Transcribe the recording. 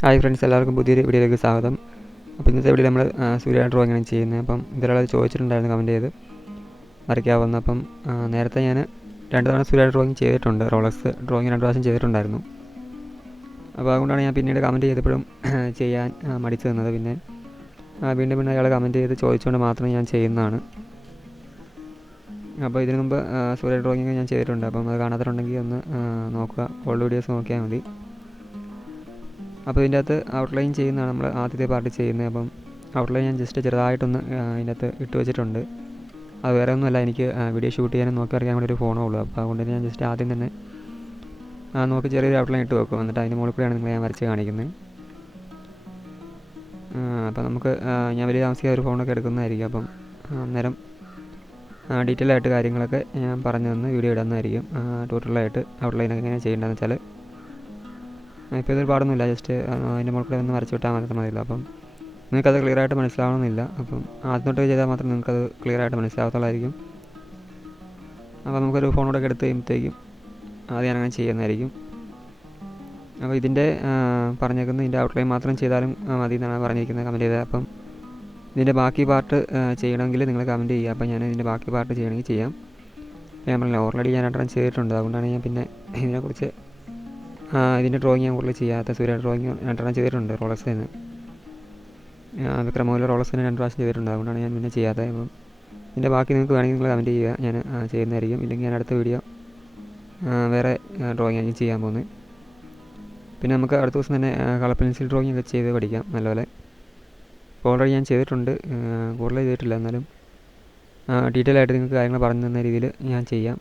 Hi friends, എല്ലാവർക്കും പുതിയൊരു വീഡിയോയിലേക്ക് സ്വാഗതം. അപ്പോൾ ഇന്നത്തെ വീഡിയോ നമ്മൾ സൂര്യ ഡ്രോയിങ് ആണ് ചെയ്യുന്നത്. അപ്പം ഇതിലൊരാൾ ചോദിച്ചിട്ടുണ്ടായിരുന്നു കമൻറ്റ് ചെയ്ത് വരയ്ക്കാവുന്ന. അപ്പം നേരത്തെ ഞാൻ 2 തവണ സൂര്യ ഡ്രോയിങ് ചെയ്തിട്ടുണ്ട്. റോളക്സ് ഡ്രോയിങ് 2 പ്രാവശ്യം ചെയ്തിട്ടുണ്ടായിരുന്നു. അപ്പോൾ അതുകൊണ്ടാണ് ഞാൻ പിന്നീട് കമൻറ്റ് ചെയ്തപ്പോഴും ചെയ്യാൻ മടിച്ചു നിന്നത്. പിന്നെ വീണ്ടും അയാൾ കമൻറ്റ് ചെയ്ത് ചോദിച്ചുകൊണ്ട് മാത്രം ഞാൻ ചെയ്യുന്നതാണ്. അപ്പോൾ ഇതിനു മുമ്പ് സൂര്യ ഡ്രോയിങ് ഞാൻ ചെയ്തിട്ടുണ്ട്. അപ്പം അത് കാണാത്തിട്ടുണ്ടെങ്കിൽ ഒന്ന് നോക്കുക, ഓൾഡ് വീഡിയോസ് നോക്കിയാൽ മതി. അപ്പോൾ ഇതിൻ്റെ അകത്ത് ഔട്ട്ലൈൻ ചെയ്യുന്നതാണ് നമ്മൾ ആദ്യത്തെ പാർട്ട് ചെയ്യുന്നത്. അപ്പം ഔട്ട്ലൈൻ ഞാൻ ജസ്റ്റ് ചെറുതായിട്ടൊന്ന് ഇതിൻ്റെ അകത്ത് ഇട്ട് വെച്ചിട്ടുണ്ട്. അത് വേറെ ഒന്നുമല്ല, എനിക്ക് വീഡിയോ ഷൂട്ട് ചെയ്യാനും നോക്കി അറിയാൻ വേണ്ടി ഒരു ഫോണേ ഉള്ളൂ. അപ്പോൾ അതുകൊണ്ട് ഞാൻ ജസ്റ്റ് ആദ്യം തന്നെ നോക്കി ചെറിയൊരു ഔട്ട്ലൈൻ ഇട്ട് വെക്കും. എന്നിട്ട് അതിൻ്റെ മുകളിൽ കൂടെയാണ് നിങ്ങൾ ഞാൻ വരച്ച് കാണിക്കുന്നത്. അപ്പോൾ നമുക്ക് ഞാൻ വലിയ താമസിക്കാതെ ഒരു ഫോണൊക്കെ എടുക്കുന്നതായിരിക്കും. അപ്പം അന്നേരം ഡീറ്റെയിൽ ആയിട്ട് കാര്യങ്ങളൊക്കെ ഞാൻ പറഞ്ഞു തന്ന് വീഡിയോ ഇടുന്നതായിരിക്കും. ടോട്ടലായിട്ട് ഔട്ട്ലൈനൊക്കെ എങ്ങനെ ചെയ്യേണ്ടതെന്ന് വെച്ചാൽ ഇപ്പോൾ ഇതൊരു പാടൊന്നുമില്ല, ജസ്റ്റ് അതിൻ്റെ മുകളിൽ കൂടെ ഒന്ന് വരച്ച് വിട്ടാൽ മാത്രം മതിയല്ലോ. അപ്പം നിങ്ങൾക്കത് ക്ലിയറായിട്ട് മനസ്സിലാവണമെന്നില്ല. അപ്പം ആദ്യം തൊട്ട് ചെയ്താൽ മാത്രം നിങ്ങൾക്കത് ക്ലിയറായിട്ട് മനസ്സിലാകത്തുള്ളായിരിക്കും. അപ്പോൾ നമുക്കൊരു ഫോണോടൊക്കെ എടുത്ത് കഴിയുമ്പോഴത്തേക്കും ആദ്യം ഞാനങ്ങനെ ചെയ്യുന്നതായിരിക്കും. അപ്പോൾ ഇതിൻ്റെ പറഞ്ഞേക്കുന്നത് ഇതിൻ്റെ ഔട്ട്ലൈൻ മാത്രം ചെയ്താലും മതി എന്നാണ് പറഞ്ഞിരിക്കുന്നത് കമൻറ്റ് ചെയ്തത്. അപ്പം ഇതിൻ്റെ ബാക്കി പാർട്ട് ചെയ്യണമെങ്കിൽ നിങ്ങൾ കമൻറ്റ് ചെയ്യുക. അപ്പം ഞാൻ ഇതിൻ്റെ ബാക്കി പാർട്ട് ചെയ്യണമെങ്കിൽ ചെയ്യാം. ഞാൻ പറഞ്ഞില്ല, ഓൾറെഡി ഞാൻ 2 ചെയ്തിട്ടുണ്ട്. അതുകൊണ്ടാണ് ഞാൻ പിന്നെ ഇതിനെക്കുറിച്ച് ഇതിൻ്റെ ഡ്രോയിങ് ഞാൻ കൂടുതൽ ചെയ്യാത്ത. സൂര്യ ഡ്രോയിങ് 2 ചെയ്തിട്ടുണ്ട് റോളക്സിൽ നിന്ന്. വിക്രം റോളക്സിന് 2 പ്രാവശ്യം ചെയ്തിട്ടുണ്ട്. അതുകൊണ്ടാണ് ഞാൻ പിന്നെ ചെയ്യാത്തത്. അപ്പം ഇതിൻ്റെ ബാക്കി നിങ്ങൾക്ക് വേണമെങ്കിൽ നിങ്ങൾ കമൻറ്റ് ചെയ്യുക, ഞാൻ ചെയ്യുന്നതായിരിക്കും. ഇല്ലെങ്കിൽ ഞാൻ അടുത്ത വീഡിയോ വേറെ ഡ്രോയിങ് ആയിരിക്കും ചെയ്യാൻ പോകുന്നത്. പിന്നെ നമുക്ക് അടുത്ത ദിവസം തന്നെ കളർ പെൻസിൽ ഡ്രോയിങ് ഒക്കെ ചെയ്ത് പഠിക്കാം നല്ലപോലെ. ഇപ്പോൾ ഓൾറെഡി ഞാൻ ചെയ്തിട്ടുണ്ട്, കൂടുതൽ ചെയ്തിട്ടില്ല. എന്നാലും ഡീറ്റെയിൽ ആയിട്ട് നിങ്ങൾക്ക് കാര്യങ്ങൾ പറഞ്ഞു തന്ന രീതിയിൽ ഞാൻ ചെയ്യാം.